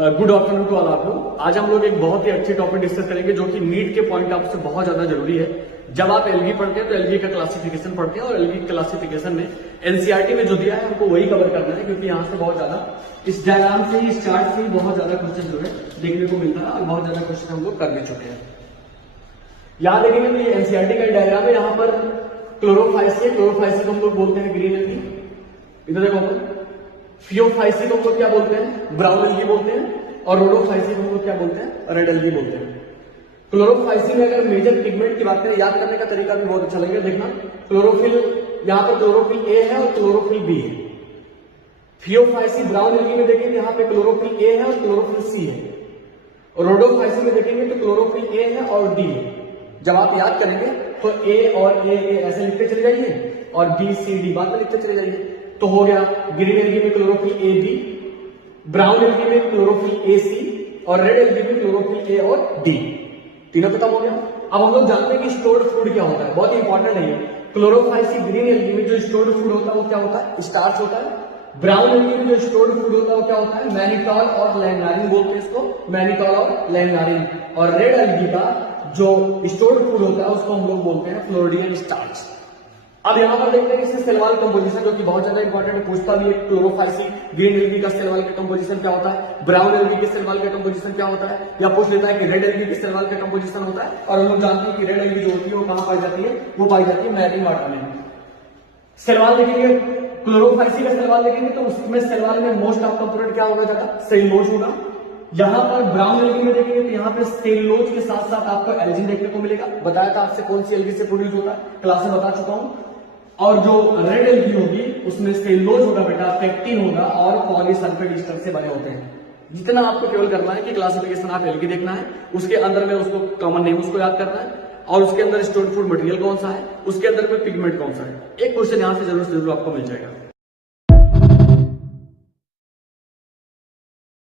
Good afternoon to all of you. आज हम लोग एक बहुत ही अच्छे टॉपिक डिस्कस करेंगे जो कि नीट के पॉइंट ऑफ से बहुत ज्यादा जरूरी है। जब आप एलगी पढ़ते हैं तो एलगी का क्लासिफिकेशन पढ़ते हैं और एलगी क्लासिफिकेशन में एनसीईआरटी में जो दिया है हमको वही कवर करना है, क्योंकि यहाँ से बहुत ज्यादा इस डायग्राम से इस चार्ट से बहुत ज्यादा क्वेश्चन जो है देखने को मिलता है और बहुत ज्यादा क्वेश्चन हम लोग कर भी चुके हैं। यहाँ देखेंगे तो ये एनसीईआरटी का डायग्राम है। यहाँ पर क्लोरोफाइसी को हम लोग बोलते हैं ग्रीन एलगी। इधर देखो फियोफाइसी को हम लोग क्या बोलते हैं, ब्राउन एलगी बोलते हैं, और रोडोफाइसी को हम लोग क्या बोलते हैं, रेड एलगी बोलते हैं। क्लोरोफाइसी में अगर मेजर पिगमेंट की बात करें, याद करने का तरीका भी बहुत अच्छा लगेगा। देखना क्लोरोफिल, यहाँ पर क्लोरोफिल ए है और क्लोरोफिल बी है। फियोफाइसी ब्राउन एलगी में देखेंगे यहाँ पे क्लोरोफिल ए है और क्लोरोफिल सी है। और रोडोफाइसी में देखेंगे तो क्लोरोफिल ए है और डी है। जब आप याद करेंगे तो ए और ए ऐसे लिखते चले जाइए और बी सी डी बाद में लिखते चले जाइए, तो हो गया ग्रीन एलगी में chlorophyll A B, brown algae में क्लोरोफिल ए सी और रेड एलगी में क्लोरोफिल ए और डी। तीनों खत्म हो गया। अब हम लोग जानते हैं कि स्टोर्ड फूड क्या होता है, बहुत ही इंपॉर्टेंट है ये। क्लोरोफाइसी ग्रीन एलगी में जो स्टोर्ड फूड होता है वो क्या होता है, स्टार्च होता है। ब्राउन एलगी में जो स्टोर्ड फूड होता है वो क्या होता है, मैनिटॉल और लैंगारिन बोलते हैं इसको, मैनिटॉल और लैंगारिन। और रेड एलगी का जो स्टोर्ड फूड होता है उसको हम लोग बोलते हैं फ्लोरिडियन स्टार्च। अब यहां पर देखते हैं इससे सेल वॉल कंपोजिशन, जो कि बहुत ज्यादा इंपॉर्टेंट है, पूछता भी है। क्लोरोफाइसी ग्रीन एलगी का सेल वॉल का कंपोजिशन क्या होता है, ब्राउन एलगी के सेल वॉल का कंपोजिशन क्या होता है, या पूछ लेता है कि रेड एलगी के सेल वॉल का कंपोजिशन होता है। और हम लोग जानते हैं कि रेड एलगी जो होती है वो कहां पाई जाती है, वो पाई जाती है मैरीन वाटर में। सेल वॉल देखेंगे, क्लोरोफाइसी का सेल वॉल देखेंगे तो उसमें सेल वॉल में मोस्ट ऑफ कंपोनेंट क्या होगा, ज्यादा सेलुलोज होगा। यहां पर ब्राउन एलगी में देखेंगे तो यहाँ पे सेलुलोज के साथ साथ आपको एल्जिन देखने को मिलेगा। बताया था आपसे कौन सी एलगी से प्रोड्यूस होता है, क्लास में बता चुका हूं। और जो रेड एलगी होगी उसमें सेलुलोज होगा बेटा, पेक्टिन होगा और पॉलीसल्फेट ईस्टर से बने होते हैं। जितना आपको केवल करना है कि क्लासिफिकेशन आप एलगी देखना है, उसके अंदर में उसको कॉमन नेम उसको याद करना है और उसके अंदर स्टोर्ड फूड मटेरियल कौन सा है, उसके अंदर में पिगमेंट कौन सा है। एक क्वेश्चन यहां से जरूर आपको मिल जाएगा।